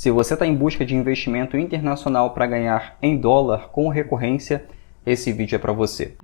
Se você está em busca de investimento internacional para ganhar em dólar com recorrência, esse vídeo é para você.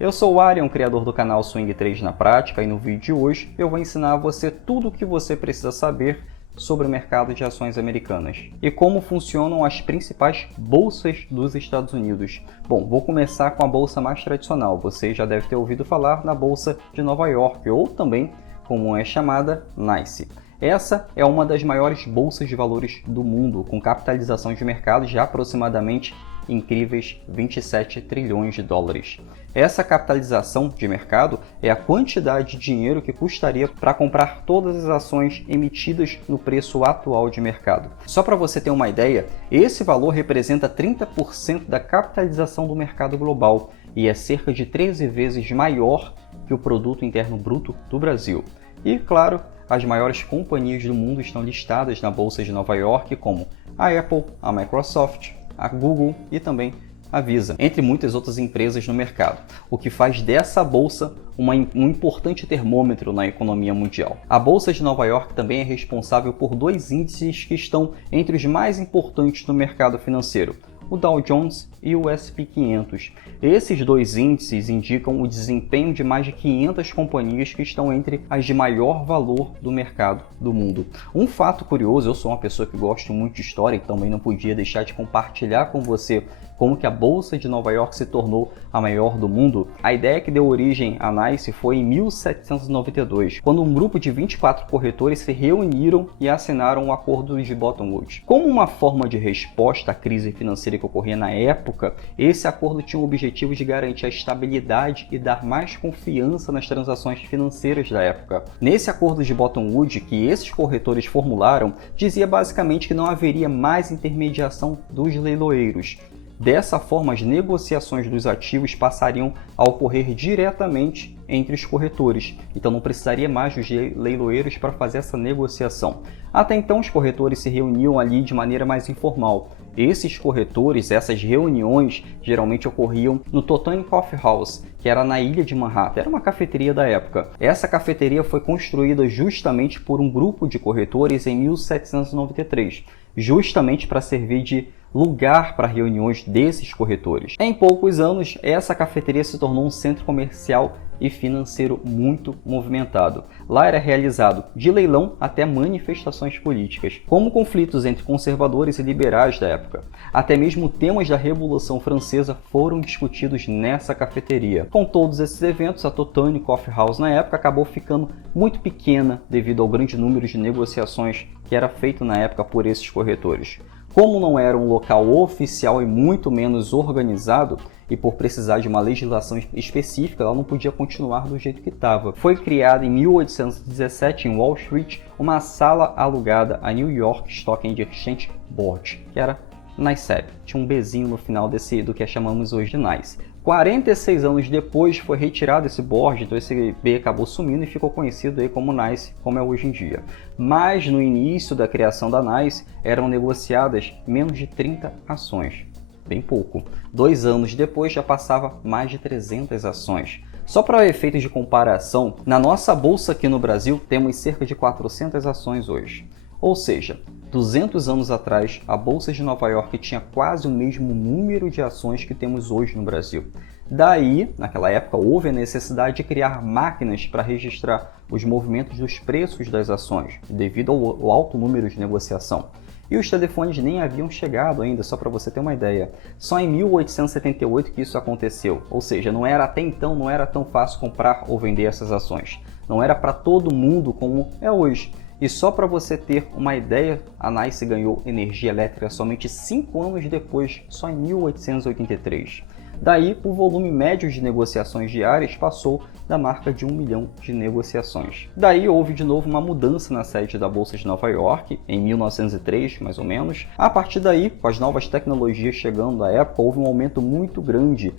Eu sou o Arion, criador do canal Swing Trade na Prática, e no vídeo de hoje eu vou ensinar a você tudo o que você precisa saber sobre o mercado de ações americanas e como funcionam as principais bolsas dos Estados Unidos. Bom, vou começar com a bolsa mais tradicional. Você já deve ter ouvido falar na Bolsa de Nova York, ou também, como é chamada, NYSE. Essa é uma das maiores bolsas de valores do mundo, com capitalização de mercado de aproximadamente incríveis 27 trilhões de dólares. Essa capitalização de mercado é a quantidade de dinheiro que custaria para comprar todas as ações emitidas no preço atual de mercado. Só para você ter uma ideia, esse valor representa 30% da capitalização do mercado global e é cerca de 13 vezes maior que o Produto Interno Bruto do Brasil. E, claro, as maiores companhias do mundo estão listadas na Bolsa de Nova York, como a Apple, a Microsoft, a Google e também a Visa, entre muitas outras empresas no mercado, o que faz dessa bolsa um importante termômetro na economia mundial. A Bolsa de Nova York também é responsável por dois índices que estão entre os mais importantes do mercado financeiro, o Dow Jones e o S&P 500. Esses dois índices indicam o desempenho de mais de 500 companhias que estão entre as de maior valor do mercado do mundo. Um fato curioso, eu sou uma pessoa que gosto muito de história e também não podia deixar de compartilhar com você como que a Bolsa de Nova York se tornou a maior do mundo. A ideia que deu origem à NYSE foi em 1792, quando um grupo de 24 corretores se reuniram e assinaram o Acordo de Bretton Woods. Como uma forma de resposta à crise financeira que ocorria na época, esse acordo tinha o objetivo de garantir a estabilidade e dar mais confiança nas transações financeiras da época. Nesse Acordo de Bretton Woods que esses corretores formularam, dizia basicamente que não haveria mais intermediação dos leiloeiros. Dessa forma, as negociações dos ativos passariam a ocorrer diretamente entre os corretores, então não precisaria mais dos leiloeiros para fazer essa negociação. Até então, os corretores se reuniam ali de maneira mais informal. Esses corretores, essas reuniões, geralmente ocorriam no Totani Coffee House, que era na ilha de Manhattan, era uma cafeteria da época. Essa cafeteria foi construída justamente por um grupo de corretores em 1793, justamente para servir de lugar para reuniões desses corretores. Em poucos anos, essa cafeteria se tornou um centro comercial e financeiro muito movimentado. Lá era realizado de leilão até manifestações políticas, como conflitos entre conservadores e liberais da época. Até mesmo temas da Revolução Francesa foram discutidos nessa cafeteria. Com todos esses eventos, a Totani Coffee House na época acabou ficando muito pequena devido ao grande número de negociações que era feito na época por esses corretores. Como não era um local oficial e muito menos organizado, e por precisar de uma legislação específica, ela não podia continuar do jeito que estava. Foi criada em 1817 em Wall Street uma sala alugada à New York Stock and Exchange Board, que era NYSE. Tinha um Bzinho no final do que chamamos hoje de NYSE. 46 anos depois foi retirado esse board, então esse B acabou sumindo e ficou conhecido aí como NYSE, como é hoje em dia. Mas no início da criação da NYSE eram negociadas menos de 30 ações, bem pouco. 2 anos depois já passava mais de 300 ações. Só para efeitos de comparação, na nossa bolsa aqui no Brasil temos cerca de 400 ações hoje. Ou seja, 200 anos atrás, a Bolsa de Nova York tinha quase o mesmo número de ações que temos hoje no Brasil. Daí, naquela época, houve a necessidade de criar máquinas para registrar os movimentos dos preços das ações, devido ao alto número de negociação. E os telefones nem haviam chegado ainda, só para você ter uma ideia. Só em 1878 que isso aconteceu, ou seja, até então não era tão fácil comprar ou vender essas ações. Não era para todo mundo como é hoje. E só para você ter uma ideia, a NYSE ganhou energia elétrica somente 5 anos depois, só em 1883. Daí, o volume médio de negociações diárias passou da marca de 1 milhão de negociações. Daí houve de novo uma mudança na sede da Bolsa de Nova York, em 1903, mais ou menos. A partir daí, com as novas tecnologias chegando à época, houve um aumento muito grande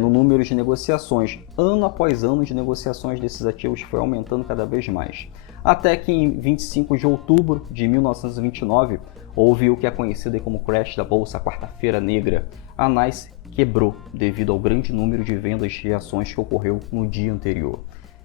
no número de negociações. Ano após ano de negociações desses ativos foi aumentando cada vez mais. Até que em 25 de outubro de 1929, houve o que é conhecido como crash da Bolsa, a Quarta-feira Negra. A NYSE quebrou devido ao grande número de vendas de ações que ocorreu no dia anterior.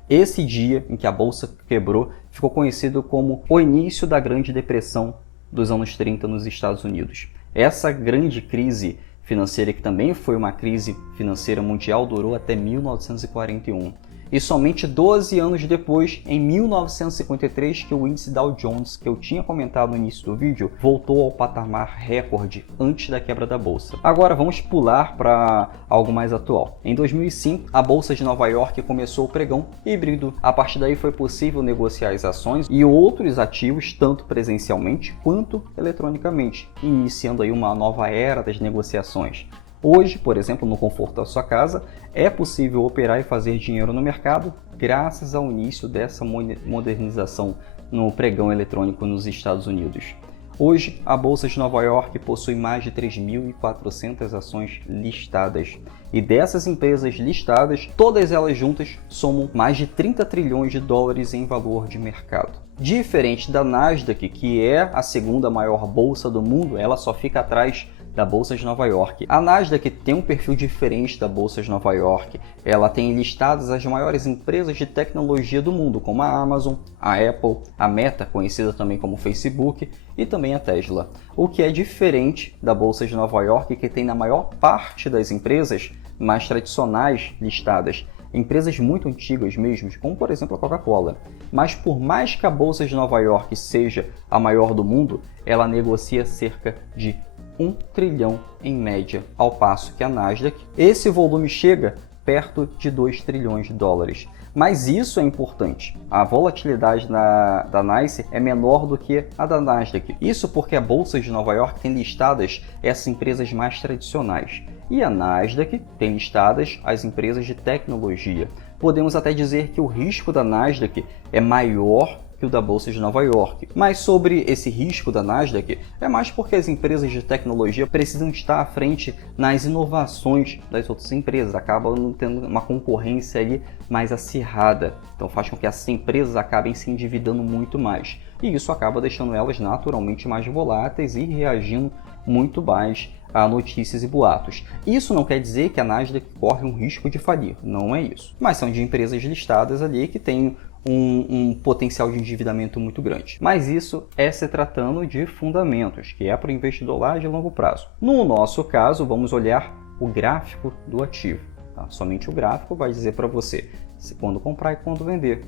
Esse dia em que a bolsa quebrou ficou conhecido como o início da Grande Depressão dos anos 30 nos Estados Unidos. Essa grande crise financeira, que também foi uma crise financeira mundial, durou até 1941. E somente 12 anos depois, em 1953, que o índice Dow Jones, que eu tinha comentado no início do vídeo, voltou ao patamar recorde antes da quebra da bolsa. Agora vamos pular para algo mais atual. Em 2005, a Bolsa de Nova York começou o pregão híbrido. A partir daí foi possível negociar as ações e outros ativos, tanto presencialmente quanto eletronicamente, iniciando aí uma nova era das negociações. Hoje, por exemplo, no conforto da sua casa, é possível operar e fazer dinheiro no mercado graças ao início dessa modernização no pregão eletrônico nos Estados Unidos. Hoje, a Bolsa de Nova York possui mais de 3.400 ações listadas. E dessas empresas listadas, todas elas juntas somam mais de 30 trilhões de dólares em valor de mercado. Diferente da Nasdaq, que é a segunda maior bolsa do mundo, ela só fica atrás da Bolsa de Nova York. A Nasdaq tem um perfil diferente da Bolsa de Nova York. Ela tem listadas as maiores empresas de tecnologia do mundo, como a Amazon, a Apple, a Meta, conhecida também como Facebook, e também a Tesla. O que é diferente da Bolsa de Nova York, que tem na maior parte das empresas mais tradicionais listadas, empresas muito antigas mesmo, como por exemplo a Coca-Cola. Mas por mais que a Bolsa de Nova York seja a maior do mundo, ela negocia cerca de 1 trilhão em média, ao passo que a Nasdaq, esse volume chega perto de 2 trilhões de dólares. Mas isso é importante. A volatilidade da NYSE é menor do que a da Nasdaq. Isso porque a Bolsa de Nova York tem listadas essas empresas mais tradicionais. E a Nasdaq tem listadas as empresas de tecnologia. Podemos até dizer que o risco da Nasdaq é maior que o da Bolsa de Nova York. Mas sobre esse risco da Nasdaq, é mais porque as empresas de tecnologia precisam estar à frente nas inovações das outras empresas, acabam tendo uma concorrência ali mais acirrada, então faz com que essas empresas acabem se endividando muito mais, e isso acaba deixando elas naturalmente mais voláteis e reagindo muito mais a notícias e boatos. Isso não quer dizer que a Nasdaq corre um risco de falir, não é isso, mas são de empresas listadas ali que têm um potencial de endividamento muito grande. Mas isso é se tratando de fundamentos, que é para o investidor lá de longo prazo. No nosso caso, vamos olhar o gráfico do ativo. Tá? Somente o gráfico vai dizer para você quando comprar e quando vender.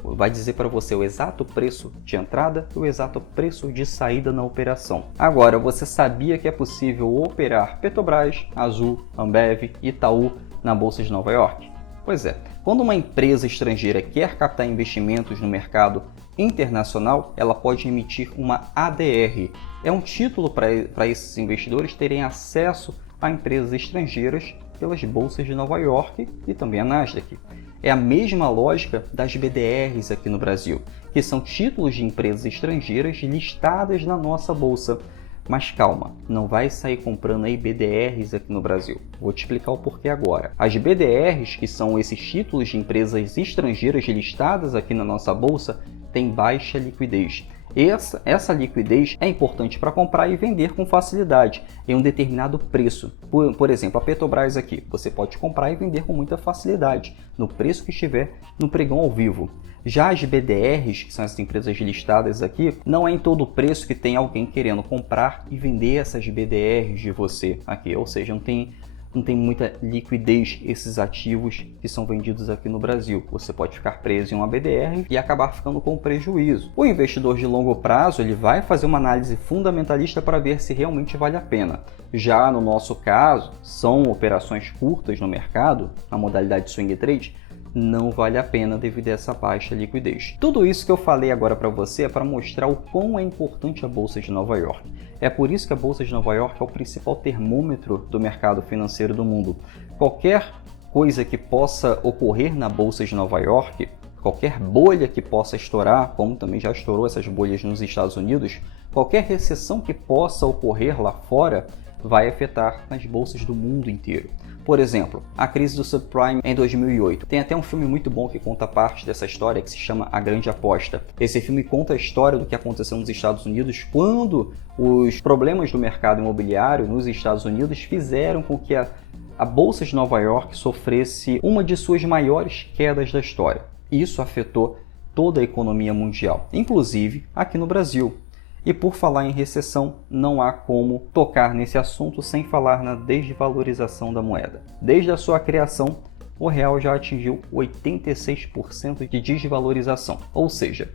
Vai dizer para você o exato preço de entrada e o exato preço de saída na operação. Agora, você sabia que é possível operar Petrobras, Azul, Ambev, Itaú na Bolsa de Nova York? Pois é, quando uma empresa estrangeira quer captar investimentos no mercado internacional, ela pode emitir uma ADR. É um título para esses investidores terem acesso a empresas estrangeiras pelas bolsas de Nova York e também a Nasdaq. É a mesma lógica das BDRs aqui no Brasil, que são títulos de empresas estrangeiras listadas na nossa bolsa. Mas calma, não vai sair comprando aí BDRs aqui no Brasil. Vou te explicar o porquê agora. As BDRs, que são esses títulos de empresas estrangeiras listadas aqui na nossa bolsa, têm baixa liquidez. Essa liquidez é importante para comprar e vender com facilidade em um determinado preço. Por exemplo, a Petrobras aqui, você pode comprar e vender com muita facilidade no preço que estiver no pregão ao vivo. Já as BDRs, que são as empresas listadas aqui, não é em todo o preço que tem alguém querendo comprar e vender essas BDRs de você aqui, ou seja, não tem muita liquidez esses ativos que são vendidos aqui no Brasil. Você pode ficar preso em uma BDR e acabar ficando com prejuízo. O investidor de longo prazo ele vai fazer uma análise fundamentalista para ver se realmente vale a pena. Já no nosso caso, são operações curtas no mercado, a modalidade swing trade, não vale a pena devido a essa baixa liquidez. Tudo isso que eu falei agora para você é para mostrar o quão é importante a Bolsa de Nova York. É por isso que a Bolsa de Nova York é o principal termômetro do mercado financeiro do mundo. Qualquer coisa que possa ocorrer na Bolsa de Nova York, qualquer bolha que possa estourar, como também já estourou essas bolhas nos Estados Unidos, qualquer recessão que possa ocorrer lá fora vai afetar as bolsas do mundo inteiro. Por exemplo, a crise do subprime em 2008. Tem até um filme muito bom que conta parte dessa história, que se chama A Grande Aposta. Esse filme conta a história do que aconteceu nos Estados Unidos quando os problemas do mercado imobiliário nos Estados Unidos fizeram com que a Bolsa de Nova York sofresse uma de suas maiores quedas da história. Isso afetou toda a economia mundial, inclusive aqui no Brasil. E por falar em recessão, não há como tocar nesse assunto sem falar na desvalorização da moeda. Desde a sua criação, o real já atingiu 86% de desvalorização, ou seja,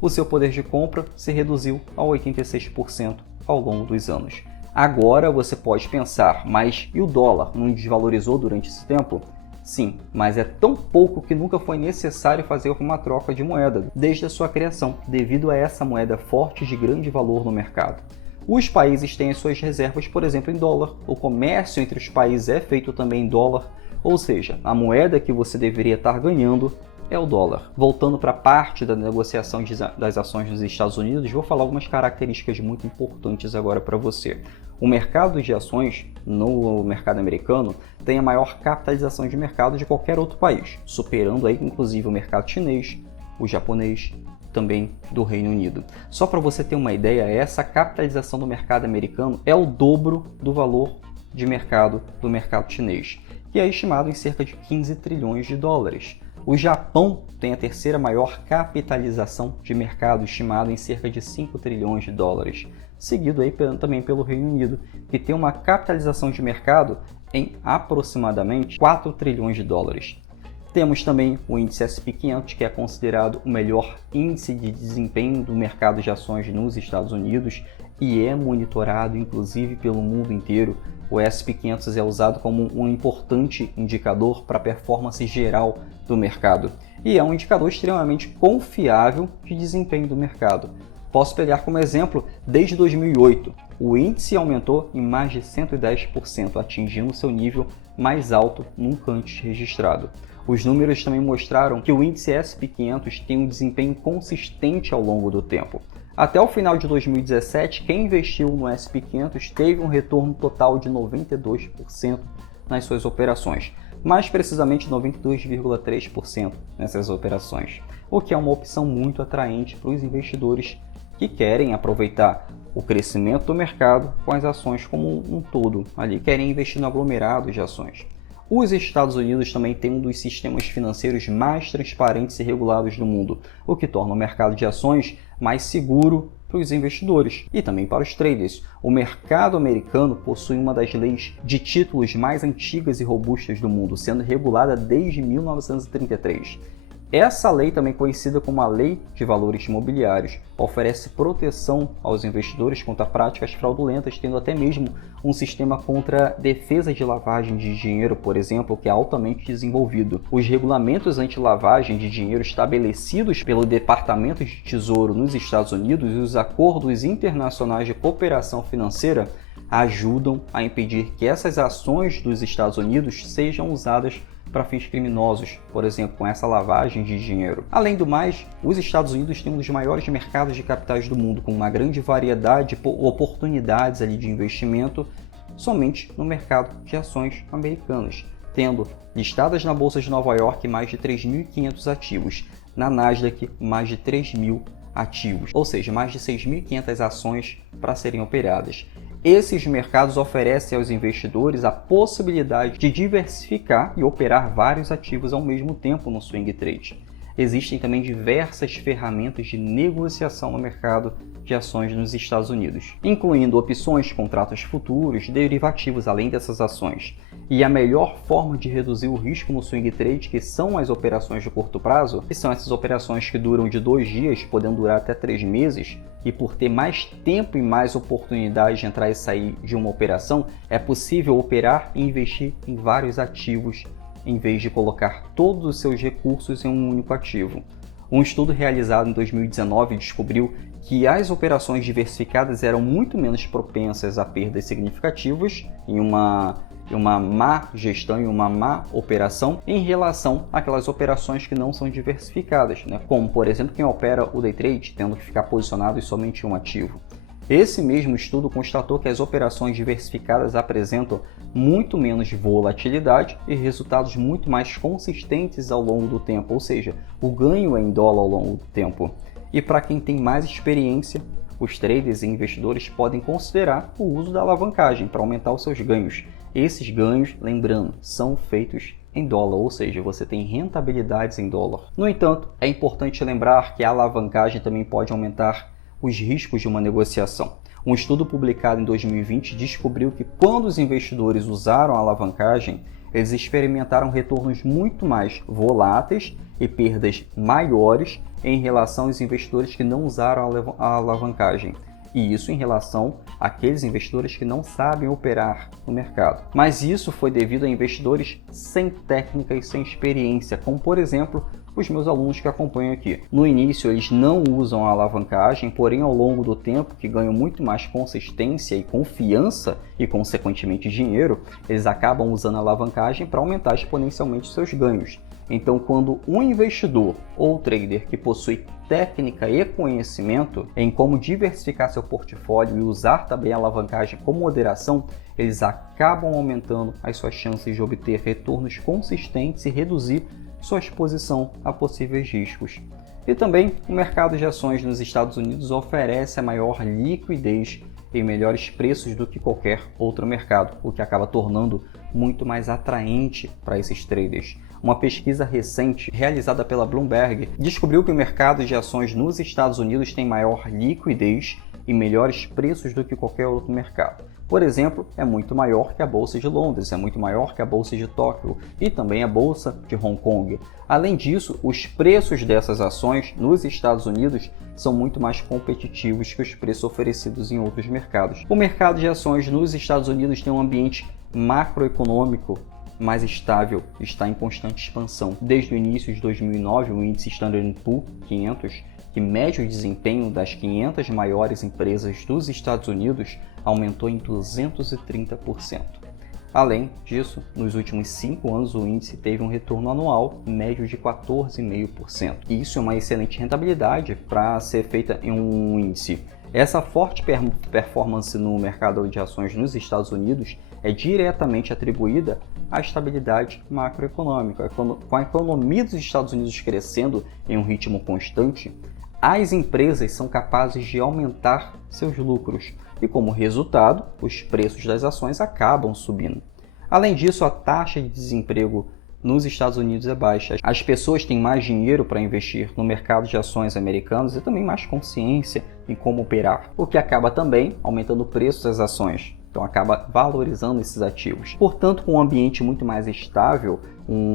o seu poder de compra se reduziu a 86% ao longo dos anos. Agora você pode pensar, mas e o dólar não desvalorizou durante esse tempo? Sim, mas é tão pouco que nunca foi necessário fazer uma troca de moeda desde a sua criação, devido a essa moeda forte de grande valor no mercado. Os países têm as suas reservas, por exemplo, em dólar. O comércio entre os países é feito também em dólar, ou seja, a moeda que você deveria estar ganhando é o dólar. Voltando para a parte da negociação das ações nos Estados Unidos, vou falar algumas características muito importantes agora para você. O mercado de ações no mercado americano tem a maior capitalização de mercado de qualquer outro país, superando aí inclusive o mercado chinês, o japonês, também do Reino Unido. Só para você ter uma ideia, essa capitalização do mercado americano é o dobro do valor de mercado do mercado chinês, que é estimado em cerca de 15 trilhões de dólares. O Japão tem a terceira maior capitalização de mercado, estimado em cerca de 5 trilhões de dólares, seguido aí também pelo Reino Unido, que tem uma capitalização de mercado em aproximadamente 4 trilhões de dólares. Temos também o índice S&P 500, que é considerado o melhor índice de desempenho do mercado de ações nos Estados Unidos e é monitorado inclusive pelo mundo inteiro. O S&P 500 é usado como um importante indicador para a performance geral do mercado e é um indicador extremamente confiável de desempenho do mercado. Posso pegar como exemplo, desde 2008, o índice aumentou em mais de 110%, atingindo seu nível mais alto nunca antes registrado. Os números também mostraram que o índice S&P 500 tem um desempenho consistente ao longo do tempo. Até o final de 2017, quem investiu no S&P 500 teve um retorno total de 92% nas suas operações, mais precisamente 92,3% nessas operações, o que é uma opção muito atraente para os investidores que querem aproveitar o crescimento do mercado com as ações como um todo, ali querem investir no aglomerado de ações. Os Estados Unidos também têm um dos sistemas financeiros mais transparentes e regulados do mundo, o que torna o mercado de ações mais seguro para os investidores e também para os traders. O mercado americano possui uma das leis de títulos mais antigas e robustas do mundo, sendo regulada desde 1933. Essa lei, também conhecida como a Lei de Valores Imobiliários, oferece proteção aos investidores contra práticas fraudulentas, tendo até mesmo um sistema contra defesa de lavagem de dinheiro, por exemplo, que é altamente desenvolvido. Os regulamentos anti-lavagem de dinheiro estabelecidos pelo Departamento de Tesouro nos Estados Unidos e os acordos internacionais de cooperação financeira ajudam a impedir que essas ações dos Estados Unidos sejam usadas para fins criminosos, por exemplo, com essa lavagem de dinheiro. Além do mais, os Estados Unidos têm um dos maiores mercados de capitais do mundo, com uma grande variedade de oportunidades ali de investimento somente no mercado de ações americanas, tendo listadas na Bolsa de Nova York mais de 3.500 ativos, na Nasdaq mais de 3.000 ativos, ou seja, mais de 6.500 ações para serem operadas. Esses mercados oferecem aos investidores a possibilidade de diversificar e operar vários ativos ao mesmo tempo no swing trade. Existem também diversas ferramentas de negociação no mercado de ações nos Estados Unidos, incluindo opções, contratos futuros, derivativos, além dessas ações. E a melhor forma de reduzir o risco no swing trade, que são as operações de curto prazo, que são essas operações que duram de 2 dias, podendo durar até 3 meses, e por ter mais tempo e mais oportunidade de entrar e sair de uma operação, é possível operar e investir em vários ativos, em vez de colocar todos os seus recursos em um único ativo. Um estudo realizado em 2019 descobriu que as operações diversificadas eram muito menos propensas a perdas significativas em uma má gestão e uma má operação em relação àquelas operações que não são diversificadas, né? Como, por exemplo, quem opera o day trade, tendo que ficar posicionado em somente um ativo. Esse mesmo estudo constatou que as operações diversificadas apresentam muito menos volatilidade e resultados muito mais consistentes ao longo do tempo, ou seja, o ganho é em dólar ao longo do tempo. E para quem tem mais experiência, os traders e investidores podem considerar o uso da alavancagem para aumentar os seus ganhos. Esses ganhos, lembrando, são feitos em dólar, ou seja, você tem rentabilidades em dólar. No entanto, é importante lembrar que a alavancagem também pode aumentar os riscos de uma negociação. Um estudo publicado em 2020 descobriu que quando os investidores usaram a alavancagem, eles experimentaram retornos muito mais voláteis e perdas maiores em relação aos investidores que não usaram a alavancagem. E isso em relação àqueles investidores que não sabem operar no mercado. Mas isso foi devido a investidores sem técnica e sem experiência, como por exemplo os meus alunos que acompanham aqui. No início eles não usam a alavancagem, porém ao longo do tempo, que ganham muito mais consistência e confiança e consequentemente dinheiro, eles acabam usando a alavancagem para aumentar exponencialmente seus ganhos. Então, quando um investidor ou trader que possui técnica e conhecimento em como diversificar seu portfólio e usar também a alavancagem com moderação, eles acabam aumentando as suas chances de obter retornos consistentes e reduzir sua exposição a possíveis riscos. E também o mercado de ações nos Estados Unidos oferece a maior liquidez e melhores preços do que qualquer outro mercado, o que acaba tornando muito mais atraente para esses traders. Uma pesquisa recente realizada pela Bloomberg descobriu que o mercado de ações nos Estados Unidos tem maior liquidez e melhores preços do que qualquer outro mercado. Por exemplo, é muito maior que a Bolsa de Londres, é muito maior que a Bolsa de Tóquio e também a Bolsa de Hong Kong. Além disso, os preços dessas ações nos Estados Unidos são muito mais competitivos que os preços oferecidos em outros mercados. O mercado de ações nos Estados Unidos tem um ambiente macroeconômico mais estável, está em constante expansão. Desde o início de 2009, o índice Standard & Poor's 500, que mede o desempenho das 500 maiores empresas dos Estados Unidos, aumentou em 230%. Além disso, nos últimos 5 anos o índice teve um retorno anual médio de 14,5%. E isso é uma excelente rentabilidade para ser feita em um índice. Essa forte performance no mercado de ações nos Estados Unidos é diretamente atribuída à estabilidade macroeconômica. Com a economia dos Estados Unidos crescendo em um ritmo constante, as empresas são capazes de aumentar seus lucros e, como resultado, os preços das ações acabam subindo. Além disso, a taxa de desemprego nos Estados Unidos é baixa. As pessoas têm mais dinheiro para investir no mercado de ações americanos e também mais consciência em como operar, o que acaba também aumentando o preço das ações. Então acaba valorizando esses ativos. Portanto, com um ambiente muito mais estável,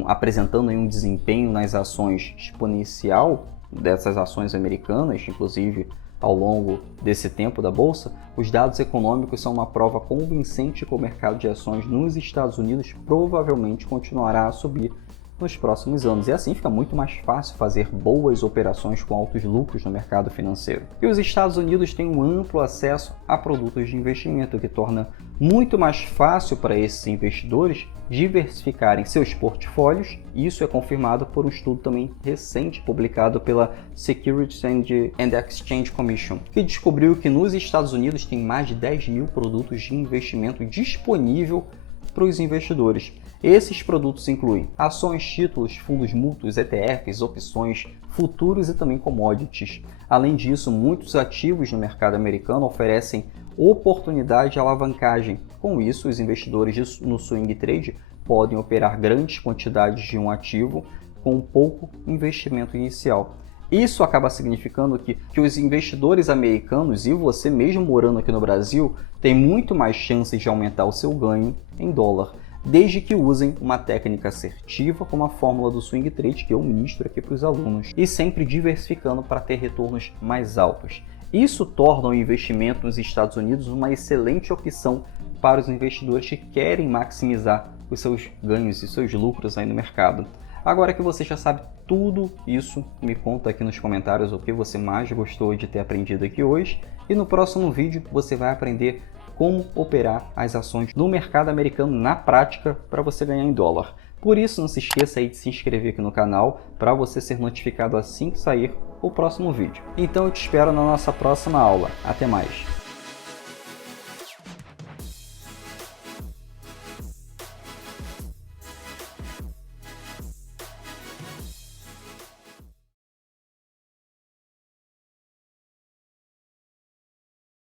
apresentando um desempenho nas ações exponencial dessas ações americanas, inclusive ao longo desse tempo da Bolsa, os dados econômicos são uma prova convincente que o mercado de ações nos Estados Unidos provavelmente continuará a subir nos próximos anos. E assim fica muito mais fácil fazer boas operações com altos lucros no mercado financeiro. E os Estados Unidos têm um amplo acesso a produtos de investimento, o que torna muito mais fácil para esses investidores diversificarem seus portfólios. Isso é confirmado por um estudo também recente publicado pela Securities and Exchange Commission, que descobriu que nos Estados Unidos tem mais de 10 mil produtos de investimento disponível para os investidores. Esses produtos incluem ações, títulos, fundos mútuos, ETFs, opções, futuros e também commodities. Além disso, muitos ativos no mercado americano oferecem oportunidade de alavancagem. Com isso, os investidores no swing trade podem operar grandes quantidades de um ativo com pouco investimento inicial. Isso acaba significando que os investidores americanos e você mesmo morando aqui no Brasil tem muito mais chances de aumentar o seu ganho em dólar, desde que usem uma técnica assertiva como a fórmula do swing trade que eu ministro aqui para os alunos e sempre diversificando para ter retornos mais altos. Isso torna o investimento nos Estados Unidos uma excelente opção para os investidores que querem maximizar os seus ganhos e seus lucros aí no mercado. Agora que você já sabe tudo isso, me conta aqui nos comentários o que você mais gostou de ter aprendido aqui hoje. E no próximo vídeo você vai aprender como operar as ações no mercado americano na prática para você ganhar em dólar. Por isso, não se esqueça aí de se inscrever aqui no canal para você ser notificado assim que sair o próximo vídeo. Então eu te espero na nossa próxima aula. Até mais!